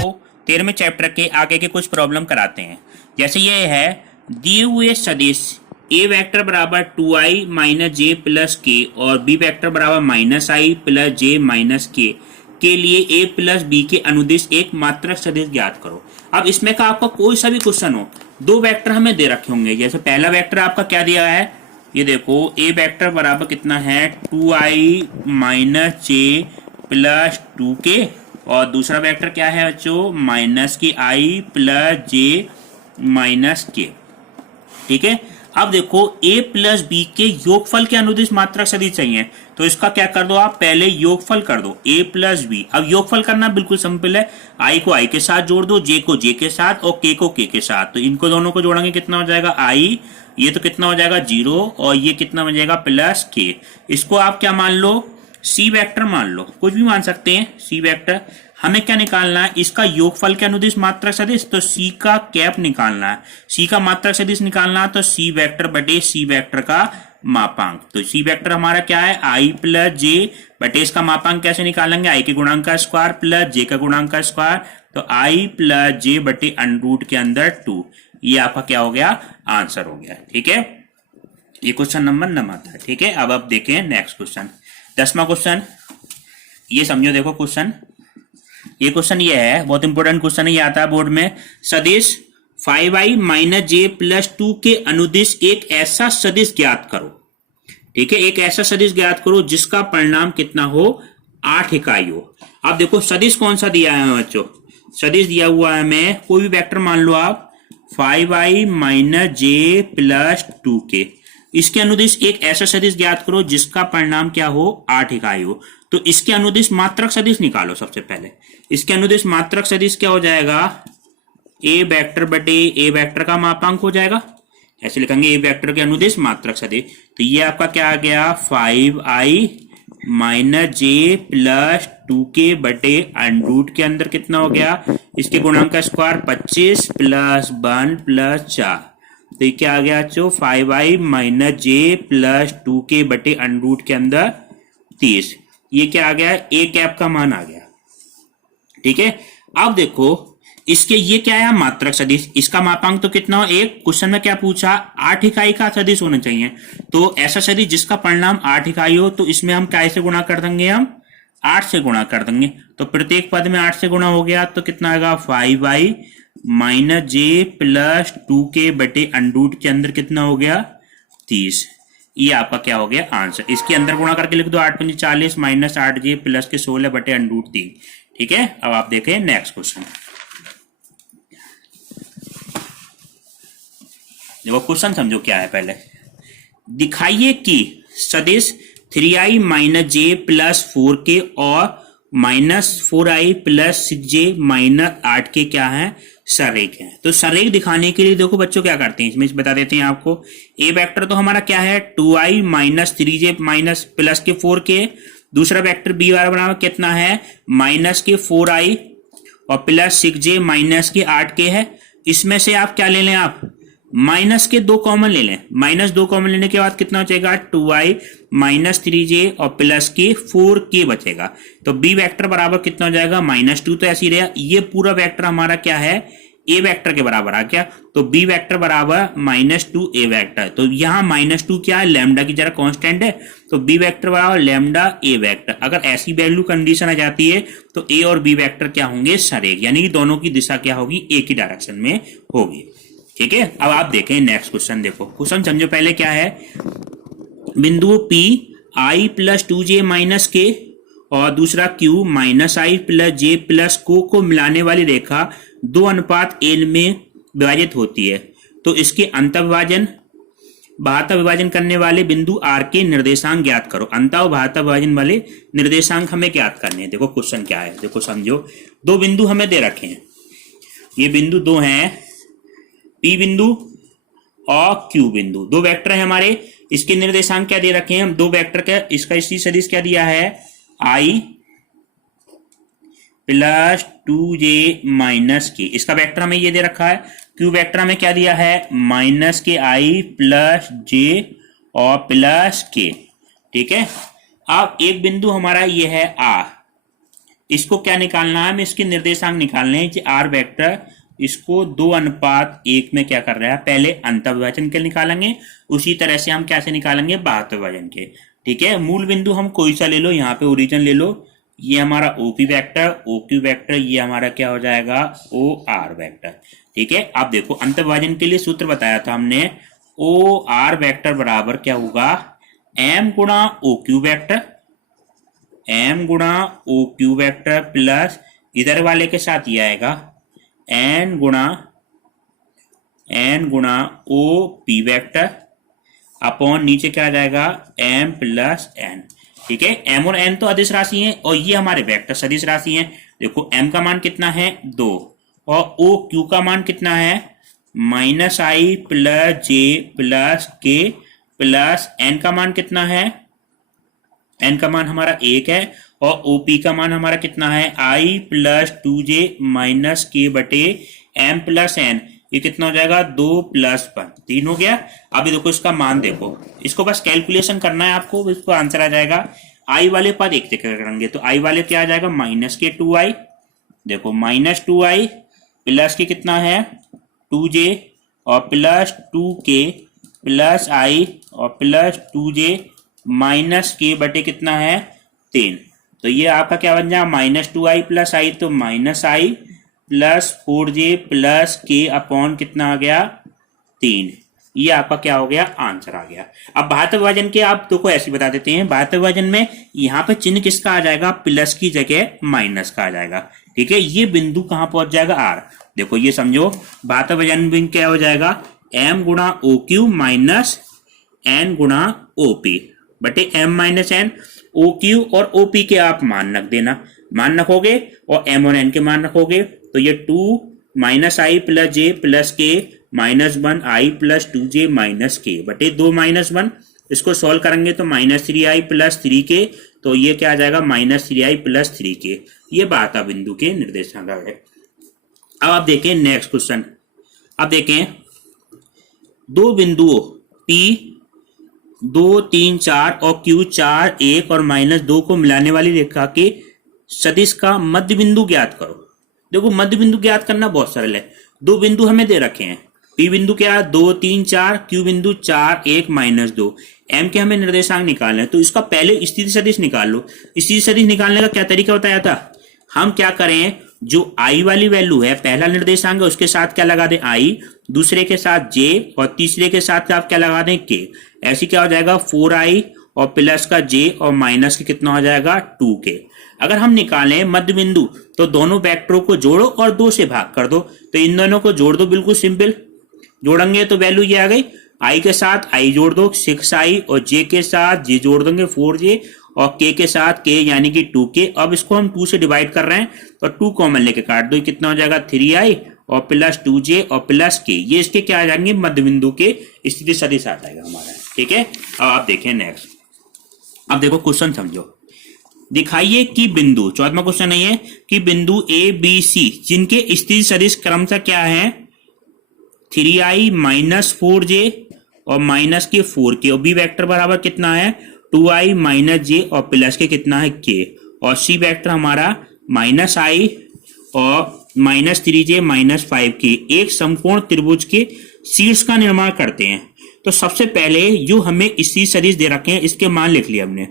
13वें chapter के आगे के कुछ प्रॉब्लम कराते हैं। जैसे ये है, दिए हुए सदिश ए वेक्टर बराबर 2i माइनस जे प्लस के और बी वेक्टर बराबर माइनस आई प्लस जे माइनस के लिए a प्लस बी के अनुदिश एक मात्रक सदिश ज्ञात करो। अब इसमें का आपका कोई सा भी क्वेश्चन हो, दो वेक्टर हमें दे रखे होंगे। जैसे पहला वेक्टर आपका क्या दिया है, ये देखो a वेक्टर बराबर कितना है 2i माइनस जे प्लस 2k और दूसरा वेक्टर क्या है बच्चों माइनस की i प्लस जे माइनस के। ठीक है, अब देखो a प्लस बी के योगफल के अनुदिश मात्रक सदिश चाहिए, तो इसका क्या कर दो आप, पहले योगफल कर दो a प्लस बी। अब योगफल करना बिल्कुल सिंपल है, i को i के साथ जोड़ दो, j को j के साथ और k को k के साथ। तो इनको दोनों को जोड़ेंगे कितना हो जाएगा i, ये तो कितना हो जाएगा 0 और ये कितना हो जाएगा प्लस k। इसको आप क्या मान लो, c वेक्टर मान लो, कुछ भी मान सकते हैं c वेक्टर। हमें क्या निकालना है, इसका योगफल के अनुदिश मात्रक सदिश, तो c का कैप निकालना है, c का मात्रक सदिश निकालना है, तो c वेक्टर बटे c वेक्टर का मापांक। तो c वेक्टर हमारा क्या है i प्लस जे बटे इसका मापांक कैसे निकालेंगे, i के गुणांक का स्क्वायर प्लस j का गुणांक का स्क्वायर, तो i प्लस जे बटे अंडरूट के अंदर 2। ये आपका क्या हो गया, आंसर हो गया। ठीक है, ये क्वेश्चन नंबर 9 था। ठीक है, अब देखें नेक्स्ट क्वेश्चन, 10वां क्वेश्चन। ये समझो, देखो क्वेश्चन, ये क्वेश्चन ये है, बहुत इंपॉर्टेंट क्वेश्चन है, ये आता है बोर्ड में। सदिश 5i माइनस जे प्लस 2 के अनुदिश एक ऐसा सदिश ज्ञात करो। ठीक है, एक ऐसा सदिश ज्ञात करो जिसका परिणाम कितना हो, 8 इकाई हो। अब देखो सदिश कौन सा दिया है बच्चों, सदिश दिया हुआ है हमें, कोई भी वेक्टर मान लो आप 5i माइनस जे प्लस 2k। इसके अनुदिश एक ऐसा सदिश ज्ञात करो जिसका परिणाम क्या हो, 8 इकाई हो। तो इसके अनुदिश मात्रक सदिश निकालो। सबसे पहले इसके अनुदिश मात्रक सदिश क्या हो जाएगा, a वेक्टर बटे a वेक्टर का मापांक हो जाएगा, ऐसे लिखेंगे a वेक्टर के अनुदिश मात्रक सदिश। तो ये आपका क्या आ गया 5i माइनस जे प्लस 2k बटे अंडरूट के अंदर कितना हो गया, इसके गुणांक का स्क्वायर 25 प्लस 1 प्लस 4। तो ये क्या आ गया बच्चों 5i माइनस जे प्लस 2k बटे अंडरूट के अंदर 30। ये क्या आ गया, a कैप का मान आ गया। ठीक है, अब देखो इसके ये क्या है मात्रक सदिश, इसका मापांक तो कितना हो, एक क्वेश्चन में क्या पूछा 8 इकाई का सदिश होना चाहिए। तो ऐसा सदिश जिसका परिणाम 8 इकाई हो, तो इसमें हम क्या से गुणा कर देंगे, हम 8 से गुणा कर देंगे। तो प्रत्येक पद में 8 से गुणा हो गया, तो कितना आएगा 5i माइनस जे प्लस 2k बटे अंडरूट के अंदर कितना हो गया 30। ये आपका क्या हो गया आंसर। इसके अंदर गुणा करके लिख दो 8 पंजे 40 माइनस 8j प्लस के 16 बटे अंडरूट 3। ठीक है, अब आप देखें नेक्स्ट क्वेश्चन। देखो क्वेश्चन समझो क्या है, पहले दिखाइए कि सदिश 3i माइनस जे प्लस 4k और minus 4i plus 6j minus 8k क्या है, सरेख है। तो सरेख दिखाने के लिए देखो बच्चों क्या करते हैं, इसमें बता देते हैं आपको। a वेक्टर तो हमारा क्या है 2i minus 3j minus plus के 4k, दूसरा वेक्टर b वाला बना कितना है माइनस के 4i और प्लस 6j माइनस के 8k है। इसमें से आप क्या ले लें, आप माइनस के 2 कॉमन ले लें, माइनस 2 कॉमन लेने के बाद कितना बचेगा 2i माइनस 3j और प्लस के 4k बचेगा। तो b वेक्टर बराबर कितना हो जाएगा -2, तो ऐसे ही रहा। ये पूरा वेक्टर हमारा क्या है a वेक्टर के बराबर आ गया, तो b वेक्टर बराबर -2 a वेक्टर। तो यहाँ -2 क्या है, लैम्डा की जरा कांस्टेंट है, तो b वेक्टर बराबर लैम्डा a वेक्टर। अगर ऐसी वैल्यू कंडीशन आ जाती है तो a और b वेक्टर क्या होंगे, सरेख, यानी कि दोनों की दिशा क्या होगी, एक ही डायरेक्शन में होगी। ठीक है, अब आप देखें नेक्स्ट क्वेश्चन। देखो क्वेश्चन समझो, पहले क्या है, बिंदु P i plus 2j minus के और दूसरा Q minus i plus j plus को मिलाने वाली रेखा 2:1 में विभाजित होती है। तो इसके अंतर विभाजन बाह्यता विभाजन करने वाले बिंदु R के निर्देशांक ज्ञात करो। अंतर और बाह्यता विभाजन वाले निर्देशांक हमें ज्ञात करने हैं। देखो क्वेश्चन क्या है, देखो समझो, दो बिंदु हमें दे रखे हैं, ये बिंदु दो हैं, P बिंदु और Q बिंदु, दो वेक्टर है हमारे। इसके निर्देशांक क्या दे रखे हैं हम, दो वेक्टर का, इसका इसी सदिश क्या दिया है i प्लस 2j माइनस के, इसका वेक्टर हमें ये दे रखा है। Q वेक्टर हमें क्या दिया है माइनस के i प्लस j और प्लस k। ठीक है, अब एक बिंदु हमारा ये है R, इसको क्या निकालना है, हमें इसके निर्देशांक निकालने हैं कि आर वेक्टर इसको 2:1 में क्या कर रहा है, पहले अंतर्विभाजन के निकालेंगे, उसी तरह से हम कैसे निकालेंगे, बाह्य विभाजन के। ठीक है, मूल बिंदु हम कोई सा ले लो, यहाँ पे ओरिजिन ले लो, ये हमारा ओपी वेक्टर, ओक्यू वेक्टर, ये हमारा क्या हो जाएगा, ओ आर वेक्टर। ठीक है, अब देखो अंतर्विभाजन के लिए सूत्र बताया था हमने, ओ आर वेक्टर बराबर क्या होगा, एम गुणा ओ क्यू वेक्टर, एम गुणा ओ क्यू वेक्टर प्लस इधर वाले के साथ ये आएगा एन गुणा ओ पी वेक्टर अपॉन नीचे क्या आ जाएगा, एम प्लस एन। ठीक है, एम और एन तो अदिश राशि है और ये हमारे वेक्टर सदिश राशि है। देखो एम का मान कितना है 2 और ओ क्यू का मान कितना है -i प्लस जे प्लस के प्लस एन का मान कितना है, एन का मान हमारा 1 है और ओपी का मान हमारा कितना है i प्लस 2j माइनस के बटे एम प्लस एन, ये कितना हो जाएगा 2 + 1 3 हो गया। अभी देखो इसका मान देखो, इसको बस कैलकुलेशन करना है आपको, इसको आंसर आ जाएगा। आई वाले पद एक जगह करेंगे तो आई वाले क्या आ जाएगा -2i, देखो -2i प्लस के कितना है 2j और प्लस 2k प्लस i और प्लस 2j माइनस के बटे कितना है 3, तो ये आपका क्या बन जाएगा -2i प्लस i, तो -i प्लस 4j प्लस के अपॉन कितना आ गया 3, ये आपका क्या हो गया आंसर आ गया। अब बाह्य विभाजन के आप तो को ऐसे बता देते हैं, बाह्य विभाजन में यहाँ पे चिन्ह किसका आ जाएगा, प्लस की जगह माइनस का आ जाएगा। ठीक है, ये बिंदु कहाँ पहुंच जाएगा आर, देखो ये समझो बाह्य विभाजन में क्या हो जाएगा m गुणा ओ क्यू माइनस एन गुणा ओ पी बटे m minus N. O Q और ओ पी के आप मान रख देना, मान रखोगे और m और n के मान रखोगे, तो ये 2 -i प्लस जे प्लस के -1 i प्लस 2j माइनस के बटे 2 - 1, इसको सॉल्व करेंगे तो -3i प्लस 3k, तो ये क्या आ जाएगा -3i प्लस 3k, ये बाह्य बिंदु के निर्देशांक है। अब आप देखें नेक्स्ट क्वेश्चन, अब देखें दो बिंदुओं P 2 3 4 और Q 4 1 और -2 को मिलाने वाली रेखा के सदिश का मध्य बिंदु ज्ञात करो। देखो मध्य बिंदु ज्ञात करना बहुत सरल है, दो बिंदु हमें दे रखे हैं, P बिंदु क्या 2 3 4, Q बिंदु 4 1 -2, M के हमें निर्देशांक निकालने हैं, तो इसका पहले स्थिति सदिश निकाल लो। स्थिति सदिश निकालने का क्या तरीका बताया था, हम क्या करें, जो i वाली वैल्यू है पहला निर्देशांक है उसके साथ क्या लगा दें i, दूसरे के साथ j और तीसरे के साथ आप क्या लगा दें k, ऐसे क्या हो जाएगा 4i और प्लस का j और माइनस के कितना हो जाएगा 2k। अगर हम निकालें मध्य बिंदु तो दोनों वेक्टरों को जोड़ो और 2 से भाग कर दो, तो इन दोनों को जोड़ दो, बिल्कुल सिंपल जोड़ेंगे तो वैल्यू ये आ गई, i के साथ i जोड़ दो 6i और j के साथ j जोड़ देंगे 4j और k के साथ k यानी कि 2k। अब इसको हम 2 से डिवाइड कर रहे हैं तो 2 कॉमन लेके काट दो, कितना हो जाएगा 3i और प्लस 2j और प्लस k, ये इसके क्या आ जाएंगे मध्य बिंदु के स्थिति सदिश आ जाएगा हमारा। ठीक है, अब आप देखें नेक्स्ट, अब देखो क्वेश्चन समझो, दिखाइए कि बिंदु, 14वां क्वेश्चन है कि बिंदु a b c जिनके स्थिति सदिश क्रमशः क्या है 3i माइनस 4j और माइनस के 4k और b वेक्टर बराबर कितना है 2i माइनस j और प्लस के कितना है k और c वेक्टर हमारा -i और -3j -5k एक समकोण त्रिभुज के शीर्ष का निर्माण करते हैं। तो सबसे पहले जो हमें स्थिति सदिश दे रखे हैं इसके मान लिख लिया हमने।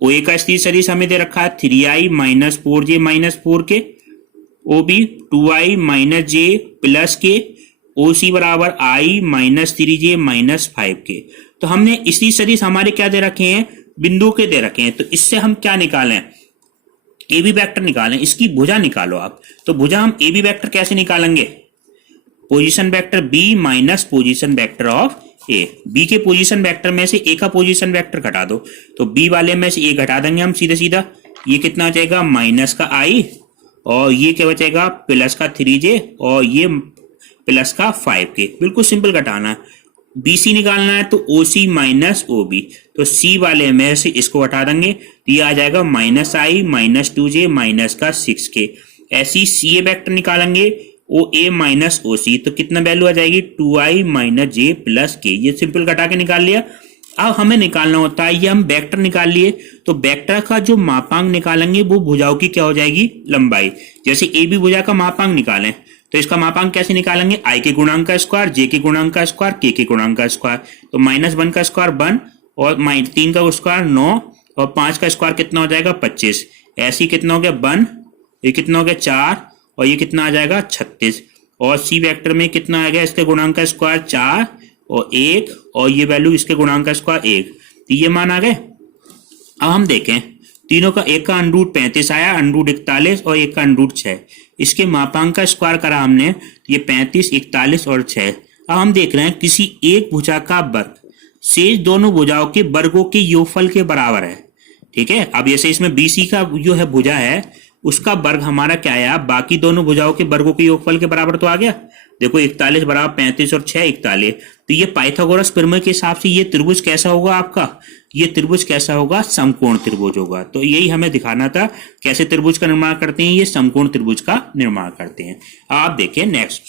OA का स्थिति सदिश हमें दे रखा है 3i minus 4j minus 4k, OB 2i minus j plus के, OC बराबर i minus 3j minus 5k। तो हमने स्थिति सदिश हमारे क्या दे रखे हैं बिंदु के दे रखे हैं, तो इससे हम क्या निकालें AB वेक्टर निकालें, इसकी भुजा निकालो आप। तो भुजा हम AB वेक्टर कैसे निकालेंगे, position vector B minus position vector of A, B के पोजीशन वेक्टर में से A का पोजीशन वेक्टर घटा दो, तो B वाले में से A घटा देंगे हम सीधा सीधा, ये कितना बचेगा माइनस का I और ये क्या बचेगा प्लस का 3j और ये प्लस का 5k, बिल्कुल सिंपल घटाना है। BC निकालना है तो OC माइनस OB, तो C वाले में से इसको हटा देंगे तो ये आ जाएगा -i माइनस 2j माइनस का 6k। ऐसी CA वेक्टर निकालेंगे OA माइनस OC, तो कितना वैल्यू आ जाएगी 2i minus j plus k, ये सिंपल घटा के निकाल लिया। अब हमें निकालना होता है, ये हम वेक्टर निकाल लिए, तो वेक्टर का जो मापांक निकालेंगे वो भुजाओं की क्या हो जाएगी, लंबाई। जैसे ए बी भुजा का मापांक निकालें तो इसका मापांक कैसे निकालेंगे, आई के गुणांक का स्क्वायर, जे के गुणांक का स्क्वायर, के गुणांक का स्क्वायर। तो -1 का स्क्वायर 1 और -3 का स्क्वायर 9 और 5 का स्क्वायर कितना हो जाएगा 25। ऐसे ही कितना हो गया 1, ये कितना हो गया 4 और ये कितना आ जाएगा 36। और सी वेक्टर में कितना आ गया, इसके गुणांक का स्क्वायर 4 और 1 और ये वैल्यू इसके गुणांक का स्क्वायर 1। तो ये मान आ गए। अब हम देखें तीनों का, एक का अंडरूट 35 आया, अंडरूट 41 और एक का अंडरूट 6। इसके मापांक का स्क्वायर करा हमने, ये 35, 41 और 6। अब हम देख रहे हैं किसी एक भुजा का वर्ग शेष दोनों भुजाओं के वर्गों के योगफल के बराबर है। ठीक है, अब जैसे इसमें बीसी का जो है भुजा है उसका वर्ग हमारा क्या आया, बाकी दोनों भुजाओं के वर्गों के योगफल के बराबर तो आ गया। देखो 41 बराबर 35 और 6 41। तो ये पाइथागोरस प्रमेय के हिसाब से ये त्रिभुज कैसा होगा आपका, ये त्रिभुज कैसा होगा, समकोण त्रिभुज होगा। तो यही हमें दिखाना था, कैसे त्रिभुज का निर्माण करते हैं, ये समकोण त्रिभुज का निर्माण करते हैं। आप देखिए नेक्स्ट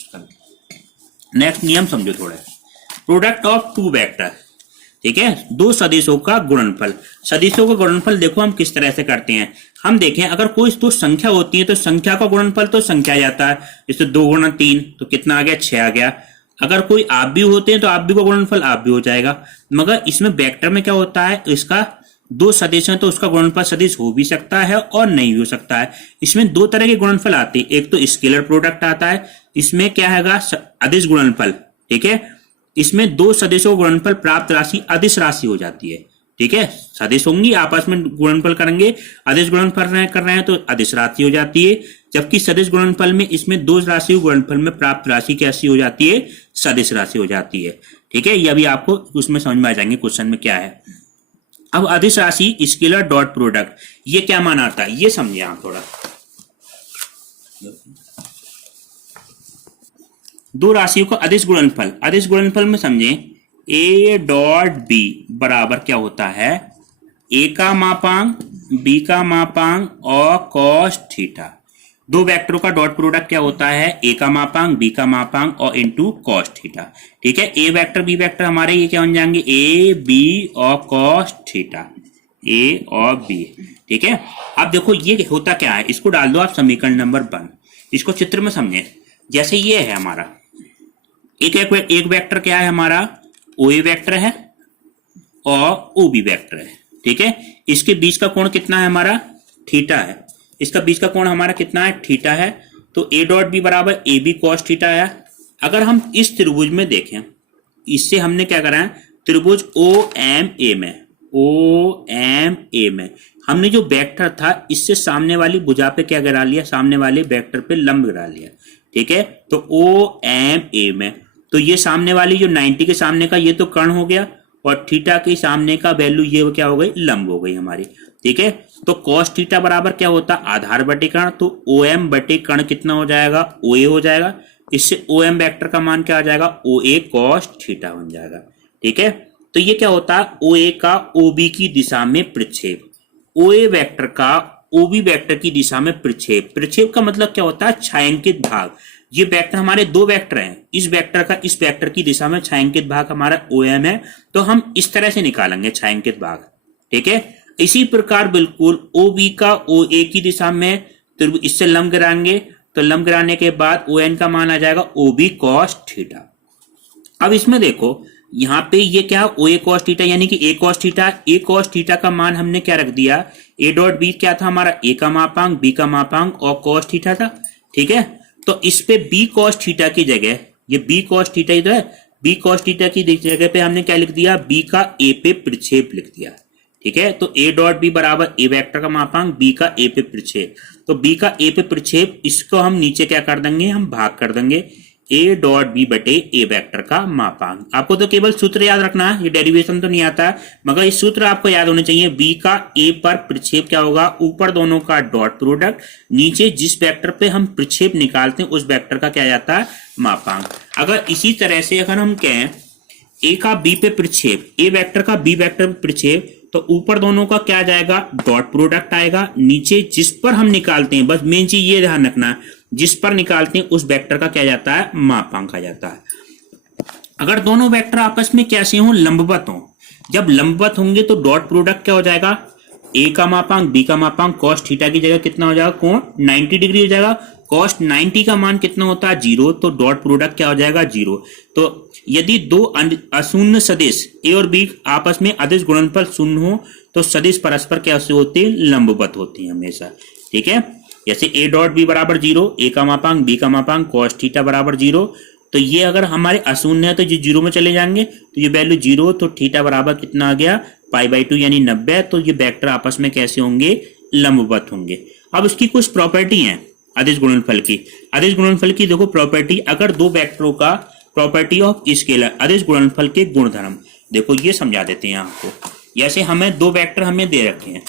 नियम समझो थोड़ा। प्रोडक्ट ऑफ टू वेक्टर, ठीक है, दो सदिशों का गुणनफल। सदिशों का गुणनफल देखो हम किस तरह से करते हैं। हम देखें अगर कोई दो संख्या होती है तो संख्या का गुणनफल तो संख्या जाता है, जैसे 2 गुणा 3 तो कितना आ गया 6 आ गया। अगर कोई आप भी होते हैं तो आप भी का गुणनफल आप भी हो जाएगा। मगर इसमें वेक्टर में क्या होता है, इसका दो सदिश है तो उसका गुणनफल सदिश हो भी सकता है और नहीं भी हो सकता है। इसमें दो तरह के गुणनफल आते हैं, एक तो स्केलर प्रोडक्ट आता है, इसमें क्या है अदिश गुणनफल। ठीक है, इसमें दो सदिशों गुणनफल प्राप्त राशि अदिश राशि हो जाती है। ठीक है, सदिश होंगी आपस में गुणनफल करेंगे, अदिश गुणनफल कर रहे हैं तो अदिश राशि हो जाती है। जबकि सदिश गुणनफल में इसमें दो राशि गुणनफल में प्राप्त राशि कैसी हो जाती है, सदिश राशि हो जाती है। ठीक है, यह भी आपको उसमें समझ में आ जाएंगे क्वेश्चन में क्या है। अब अदिश राशि स्केलर डॉट प्रोडक्ट, ये क्या माना आता है ये समझिए आप थोड़ा। दो राशियों का अदिश गुणनफल, अदिश गुणनफल में समझे ए डॉट बी बराबर क्या होता है, ए का मापांक बी का मापांक और कॉस थीटा। दो वेक्टरों का डॉट प्रोडक्ट क्या होता है, ए का मापांक बी का मापांक और इनटू कॉस थीटा। ठीक है, ए वेक्टर बी वेक्टर हमारे ये क्या बन जाएंगे, ए बी और कॉस थीटा, ए और बी। ठीक है, अब देखो ये होता क्या है, इसको डाल दो आप समीकरण नंबर 1। इसको चित्र में समझे, जैसे ये है हमारा एक वेक्टर क्या है हमारा, ओ ए वेक्टर है और ओ बी वेक्टर है। ठीक है, इसके बीच का कोण कितना है हमारा, थीटा है। इसका बीच का कोण हमारा कितना है, थीटा है। तो ए डॉट बी बराबर ए बी कॉस थीटा आया। अगर हम इस त्रिभुज में देखें, इससे हमने क्या करा है, त्रिभुज ओ एम ए में हमने जो वेक्टर था इससे सामने वाली भुजा पे क्या गिरा लिया, सामने वाले वेक्टर पे लंब गिरा लिया। ठीक है, तो ओ एम ए में तो ये सामने वाली जो 90 के सामने का ये तो कर्ण हो गया और थीटा के सामने का वैल्यू ये क्या हो गई, लंब हो गई हमारी। ठीक है, तो cos थीटा बराबर क्या होता, आधार बटे कर्ण, तो ओ एम बटे कर्ण कितना हो जाएगा, ओ ए हो जाएगा। इससे ओ एम वेक्टर का मान क्या आ जाएगा, ओ ए कॉस थीटा बन जाएगा। ठीक है, तो ये क्या होता है, ओ ए का ओ बी की दिशा में प्रक्षेप, ओ ए वेक्टर का ओ बी वेक्टर की दिशा में प्रक्षेप। प्रक्षेप का मतलब क्या होता है, छायांकित भाग। ये वेक्टर हमारे दो वेक्टर हैं, इस वेक्टर का इस वेक्टर की दिशा में छायांकित भाग हमारा ओ एम है, तो हम इस तरह से निकालेंगे छायांकित भाग। ठीक है, इसी प्रकार बिल्कुल ओ बी का ओ ए की दिशा में तो इससे लंब गिराएंगे, तो लंब गिराने के बाद ओ एन का मान आ जाएगा ओ बी कॉस थीटा। अब इसमें देखो यहाँ पे ये क्या, ओ ए कॉस थीटा यानी कि ए कॉस थीटा, ए कॉस थीटा का मान हमने क्या रख दिया, ए डॉट बी क्या था हमारा, ए का मापांक बी का मापांक और कॉस थीटा था। ठीक है, तो इस पे बी कॉस थीटा की जगह, ये बी कॉस थीटा इधर है, बी कॉस थीटा की जगह पे हमने क्या लिख दिया, बी का ए पे प्रक्षेप लिख दिया। ठीक है, तो ए डॉट बी बराबर ए वेक्टर का मापांक बी का ए पे प्रक्षेप, तो बी का ए पे प्रक्षेप, इसको हम नीचे क्या कर देंगे, हम भाग कर देंगे ए डॉट बी बटे ए वेक्टर का मापांक। आपको तो केवल सूत्र याद रखना है, ये डेरिवेशन तो नहीं आता, मगर इस सूत्र आपको याद होने चाहिए। बी का ए पर प्रक्षेप क्या होगा, ऊपर दोनों का डॉट प्रोडक्ट, नीचे जिस वेक्टर पे हम प्रक्षेप निकालते हैं उस वेक्टर का क्या जाता है, मापांक। अगर इसी तरह से अगर हम कहें ए का बी पे प्रक्षेप, ए वेक्टर का बी वेक्टर पे प्रक्षेप, तो ऊपर दोनों का क्या जाएगा, डॉट प्रोडक्ट आएगा, नीचे जिस पर हम निकालते हैं, बस मेन चीज ये ध्यान रखना, जिस पर निकालते हैं उस वेक्टर का क्या जाता है, मापांक आ जाता है। अगर दोनों वेक्टर आपस में कैसे हों, लंबवत हों, जब लंबवत होंगे तो डॉट प्रोडक्ट क्या हो जाएगा, ए का मापांक बी का मापांक कॉस थीटा की जगह कितना हो जाएगा, कोण 90 डिग्री हो जाएगा। कॉस 90 का मान कितना होता है, 0, तो डॉट प्रोडक्ट क्या हो जाएगा, 0। तो यदि दो अशून्य सदिश ए और बी आपस में अदिश गुणनफल शून्य हो तो सदिश परस्पर कैसे होते हैं, लंबवत होते हैं हमेशा। ठीक है, जैसे ए डॉट बी बराबर 0, ए का मापांक बी का मापांक कॉस थीटा बराबर 0, तो ये अगर हमारे अशून्य है तो ये 0 में चले जाएंगे, तो ये वैल्यू 0, तो थीटा बराबर कितना आ गया, π/2 यानी 90। तो ये वेक्टर आपस में कैसे होंगे, लंबवत होंगे। अब इसकी कुछ प्रॉपर्टी हैं अदिश गुणनफल की। अदिश गुणनफल की देखो प्रॉपर्टी, अगर दो वेक्टरों का प्रॉपर्टी ऑफ स्केलर अदिश गुणनफल के गुणधर्म, देखो ये समझा देते हैं आपको। जैसे हमें दो वेक्टर हमें दे रखे हैं,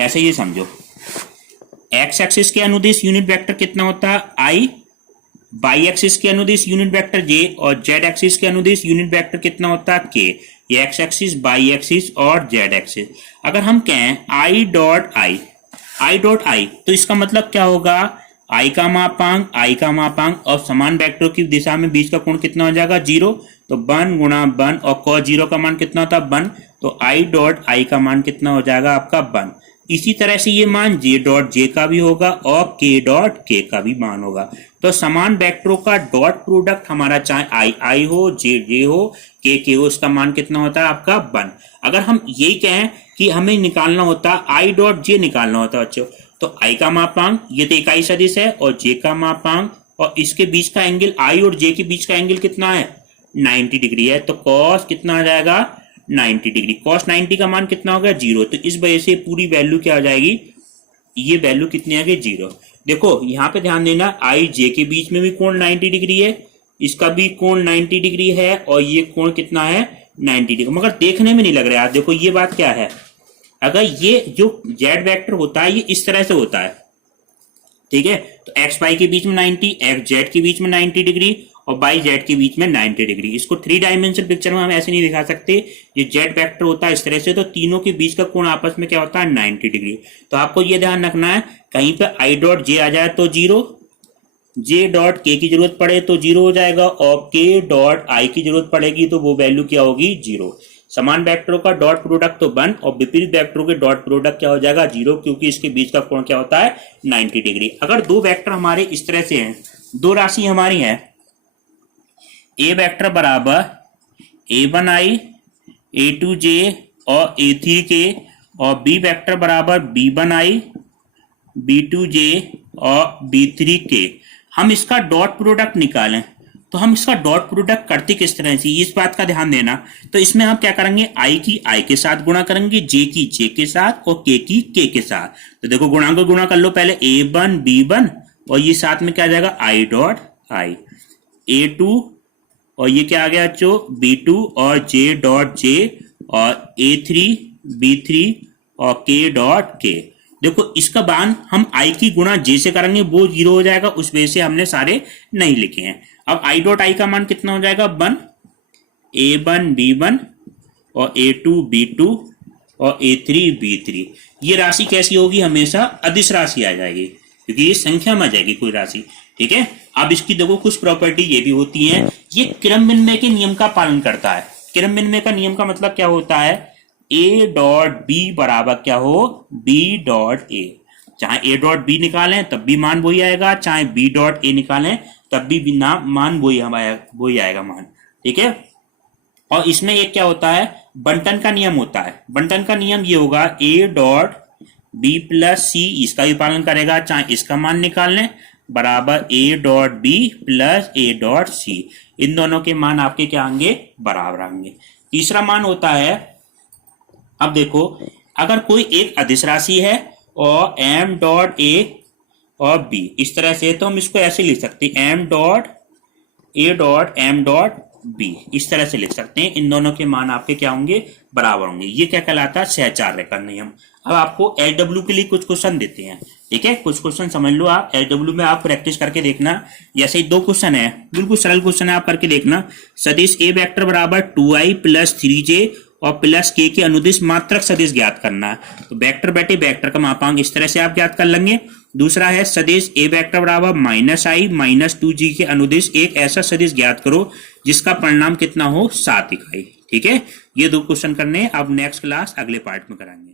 ऐसे ये समझो, एक्स एक्सिस के अनुदिश यूनिट वेक्टर कितना होता है, आई, बाई एक्सिस के अनुदिश यूनिट वेक्टर जे, और जेड एक्सिस के अनुदिश यूनिट वेक्टर कितना होता है, के। ये एक्स एक्सिस, बाई एक्सिस और जेड एक्सिस। अगर हम कहें आई डॉट आई, तो इसका मतलब क्या होगा, आई का मापांक और समान वेक्टरों की दिशा में बीच का कोण कितना हो जाएगा, 0, तो 1 गुणा 1, और cos 0 का मान कितना होता है, 1, तो आई डॉट आई का मान कितना हो जाएगा आपका 1। इसी तरह से ये मान जे डॉट जे का भी होगा और के डॉट के का भी मान होगा। तो समान वेक्टरों का डॉट प्रोडक्ट हमारा चाहे आई आई हो, जे जे हो, के हो, उसका मान कितना होता है आपका 1। अगर हम यही कहें कि हमें निकालना होता आई डॉट जे निकालना होता है बच्चों, तो आई का मापांक ये तो इकाई सदिश है, और जे का मापांक, और इसके बीच का एंगल, आई और जे के बीच का एंगल कितना है, 90 डिग्री है, तो कॉस कितना आ जाएगा, 90 डिग्री। कॉस 90 का मान कितना हो गया, 0। तो इस वजह से पूरी वैल्यू क्या आ जाएगी, ये वैल्यू कितनी आ गई, 0। देखो यहाँ पे ध्यान देना, आई जे के बीच में भी कोण 90 डिग्री है, इसका भी कोण 90 डिग्री है, और ये कोण कितना है, 90 डिग्री, मगर देखने में नहीं लग रहा है। देखो ये बात क्या है, अगर ये जो जेड वेक्टर होता है ये इस तरह से होता है, ठीक है, तो एक्स वाई के बीच में 90, एक्स जेड के बीच में 90 डिग्री, और बाई जेड के बीच में 90 डिग्री। इसको 3 डायमेंशनल पिक्चर में हम ऐसे नहीं दिखा सकते, ये जेड वेक्टर होता है इस तरह से, तो तीनों के बीच का कोण आपस में क्या होता है, 90 डिग्री। तो आपको ये ध्यान रखना है, कहीं पे आई डॉट जे आ जाए तो 0, जे डॉट के की जरूरत पड़े तो 0 हो जाएगा, और के डॉट आई की जरूरत पड़ेगी तो वो वैल्यू क्या होगी, 0। समान वेक्टरों का डॉट प्रोडक्ट तो 1, और विपरीत वेक्टरों के डॉट प्रोडक्ट क्या हो जाएगा, 0, क्योंकि इसके बीच का कोण क्या होता है, 90 डिग्री। अगर दो वेक्टर हमारे इस तरह से हैं, दो राशि हमारी है, ए वेक्टर बराबर a1i, a2j और a3k, और बी वेक्टर बराबर b1i, b2j और b3k। हम इसका डॉट प्रोडक्ट निकालें, तो हम इसका डॉट प्रोडक्ट करते किस तरह से, इस बात का ध्यान देना। तो इसमें हम क्या करेंगे, आई की आई के साथ गुणा करेंगे, जे की जे के साथ, और के की के के साथ। तो देखो गुणांक गुणा कर लो, पहले a1 b1, और ये साथ में क्या आ जाएगा, आई डॉट आई, a2, और ये क्या आ गया बच्चों, b2 और j डॉट j, और a3 b3 और k डॉट k। देखो इसका मान हम i की गुणा j से करेंगे, वो 0 हो जाएगा, उस वजह से हमने सारे नहीं लिखे हैं। अब i डॉट i का मान कितना हो जाएगा, 1, a1 b1 और a2 b2 और a3 b3। ये राशि कैसी होगी, हमेशा अदिश राशि आ जाएगी, क्योंकि ये संख्या में आ जाएगी कोई राशि। ठीक है, अब इसकी देखो कुछ प्रॉपर्टी ये भी होती है, ये क्रम विनिमय के नियम का पालन करता है। क्रम विनिमय का नियम का मतलब क्या होता है, a डॉट बी बराबर क्या हो, b डॉट ए। चाहे a डॉट बी निकालें तब भी मान वही आएगा, चाहे b डॉट ए निकालें तब भी मान वही आएगा मान। ठीक है, और इसमें एक क्या होता है, बंटन का नियम होता है। बंटन का नियम ये होगा, a डॉट बी प्लस सी, इसका भी पालन करेगा, चाहे इसका मान निकाल लें, बराबर a dot B plus a dot C. इन दोनों के मान आपके क्या होंगे, बराबर होंगे। तीसरा मान होता है, अब देखो अगर कोई एक अदिश राशि है और m डॉट a और b इस तरह से, तो हम इसको ऐसे लिख सकते हैं, m dot a dot m dot b, इस तरह से लिख सकते हैं। इन दोनों के मान आपके क्या होंगे, बराबर होंगे। ये क्या कहलाता है, सहचार्य का नियम। अब आपको LW के लिए कुछ क्वेश्चन देते हैं, ठीक है, कुछ क्वेश्चन समझ लो आप। LW में आप प्रैक्टिस करके देखना। जैसे 2 क्वेश्चन है, बिल्कुल सरल क्वेश्चन है, आप करके देखना। सदिश ए वेक्टर बराबर 2i प्लस 3j और प्लस के अनुदिश मात्रक सदिश ज्ञात करना है। तो वेक्टर बैठे वेक्टर का मापांक इस तरह से आप ज्ञात कर लेंगे, दूसरा है सदिश ए वेक्टर बराबर -i माइनस 2g के अनुदिश एक ऐसा सदिश ज्ञात करो जिसका परिणाम कितना हो 7 इकाई। ठीक है, ये 2 क्वेश्चन करने हैं। अब नेक्स्ट क्लास अगले पार्ट में कराएंगे।